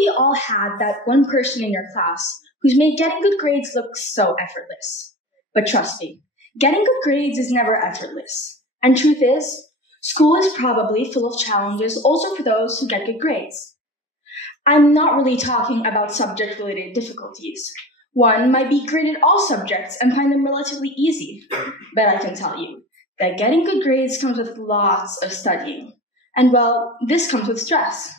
probably all had that one person in your class who's made getting good grades look so effortless. But trust me, getting good grades is never effortless. And truth is, school is probably full of challenges also for those who get good grades. I'm not really talking about subject-related difficulties. One might be great at all subjects and find them relatively easy. But I can tell you that getting good grades comes with lots of studying. And well, this comes with stress.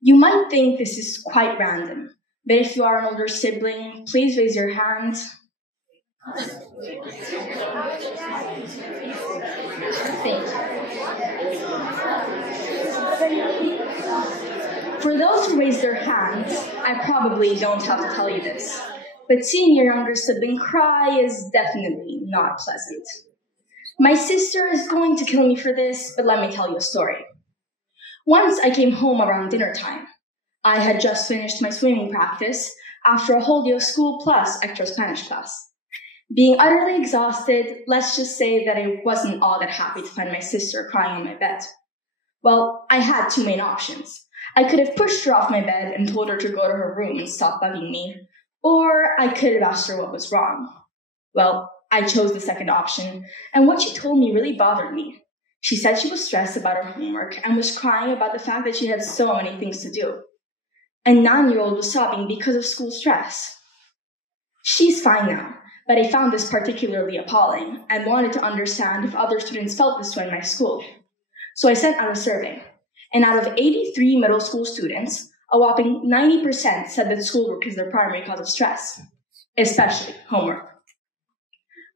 You might think this is quite random, but if you are an older sibling, please raise your hand. Thank you. For those who raise their hands, I probably don't have to tell you this, but seeing your younger sibling cry is definitely not pleasant. My sister is going to kill me for this, but let me tell you a story. Once I came home around dinner time. I had just finished my swimming practice after a whole day of school plus extra Spanish class. Being utterly exhausted, let's just say that I wasn't all that happy to find my sister crying on my bed. Well, I had two main options. I could have pushed her off my bed and told her to go to her room and stop bugging me, or I could have asked her what was wrong. Well, I chose the second option, and what she told me really bothered me. She said she was stressed about her homework and was crying about the fact that she had so many things to do. A 9-year-old was sobbing because of school stress. She's fine now, but I found this particularly appalling and wanted to understand if other students felt this way in my school. So I sent out a survey, and out of 83 middle school students, a whopping 90% said that schoolwork is their primary cause of stress, especially homework.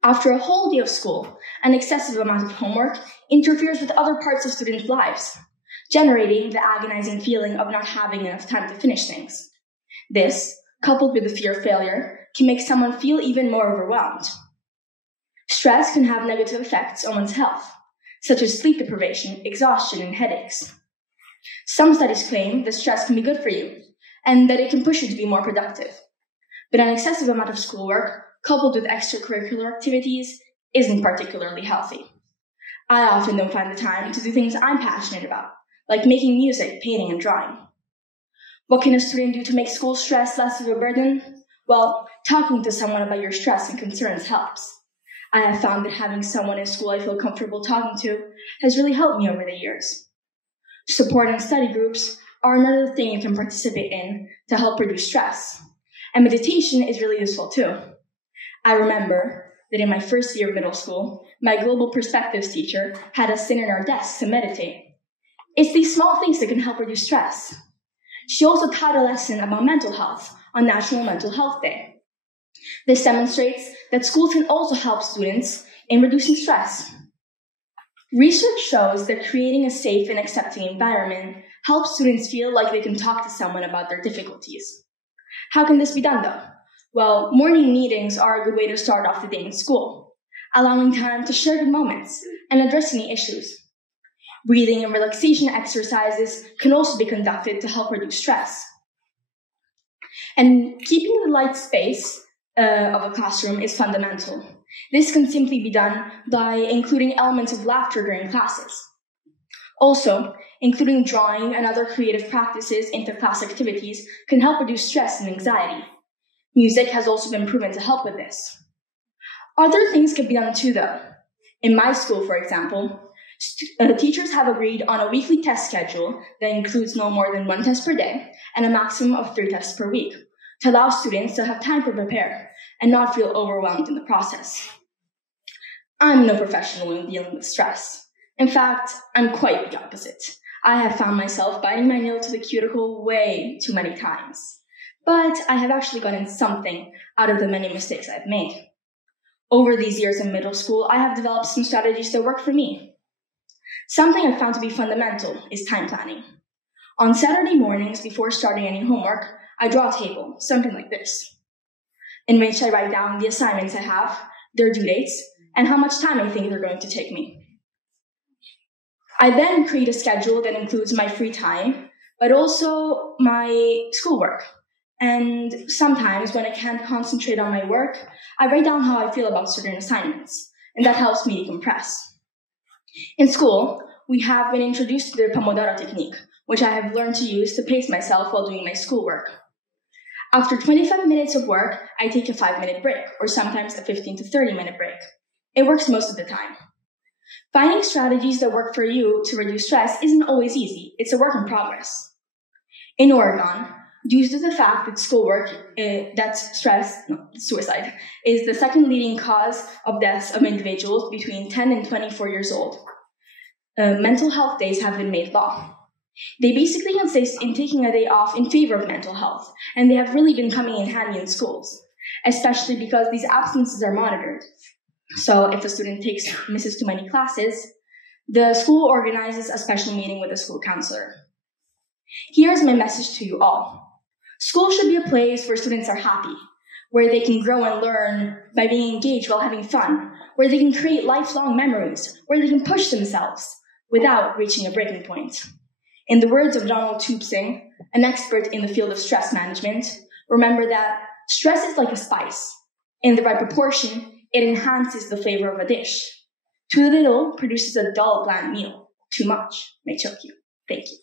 After a whole day of school, an excessive amount of homework interferes with other parts of students' lives, generating the agonizing feeling of not having enough time to finish things. This, coupled with the fear of failure, can make someone feel even more overwhelmed. Stress can have negative effects on one's health, such as sleep deprivation, exhaustion, and headaches. Some studies claim that stress can be good for you, and that it can push you to be more productive. But an excessive amount of schoolwork, coupled with extracurricular activities, isn't particularly healthy. I often don't find the time to do things I'm passionate about, like making music, painting, and drawing. What can a student do to make school stress less of a burden? Well, talking to someone about your stress and concerns helps. I have found that having someone in school I feel comfortable talking to has really helped me over the years. Support and study groups are another thing you can participate in to help reduce stress. And meditation is really useful too. I remember that in my first year of middle school, my global perspectives teacher had us sit in our desks to meditate. It's these small things that can help reduce stress. She also taught a lesson about mental health on National Mental Health Day. This demonstrates that schools can also help students in reducing stress. Research shows that creating a safe and accepting environment helps students feel like they can talk to someone about their difficulties. How can this be done, though? Well, morning meetings are a good way to start off the day in school, allowing time to share good moments and address any issues. Breathing and relaxation exercises can also be conducted to help reduce stress. And keeping the light space of a classroom is fundamental. This can simply be done by including elements of laughter during classes. Also, including drawing and other creative practices into class activities can help reduce stress and anxiety. Music has also been proven to help with this. Other things can be done too, though. In my school, for example, teachers have agreed on a weekly test schedule that includes no more than 1 test per day and a maximum of 3 tests per week to allow students to have time to prepare and not feel overwhelmed in the process. I'm no professional in dealing with stress. In fact, I'm quite the opposite. I have found myself biting my nail to the cuticle way too many times. But I have actually gotten something out of the many mistakes I've made. Over these years in middle school, I have developed some strategies that work for me. Something I found to be fundamental is time planning. On Saturday mornings, before starting any homework, I draw a table, something like this, in which I write down the assignments I have, their due dates, and how much time I think they're going to take me. I then create a schedule that includes my free time, but also my schoolwork. And sometimes when I can't concentrate on my work, I write down how I feel about certain assignments, and that helps me decompress. In school, we have been introduced to the Pomodoro technique, which I have learned to use to pace myself while doing my schoolwork. After 25 minutes of work, I take a 5-minute break, or sometimes a 15 to 30-minute break. It works most of the time. Finding strategies that work for you to reduce stress isn't always easy. It's a work in progress. In Oregon, due to the fact that suicide is the second leading cause of deaths of individuals between 10 and 24 years old, mental health days have been made law. They basically consist in taking a day off in favor of mental health, and they have really been coming in handy in schools, especially because these absences are monitored. So if a student misses too many classes, the school organizes a special meeting with a school counselor. Here's my message to you all. School should be a place where students are happy, where they can grow and learn by being engaged while having fun, where they can create lifelong memories, where they can push themselves without reaching a breaking point. In the words of Donald Tupsing, an expert in the field of stress management, remember that stress is like a spice. In the right proportion, it enhances the flavor of a dish. Too little produces a dull, bland meal. Too much may choke you. Thank you.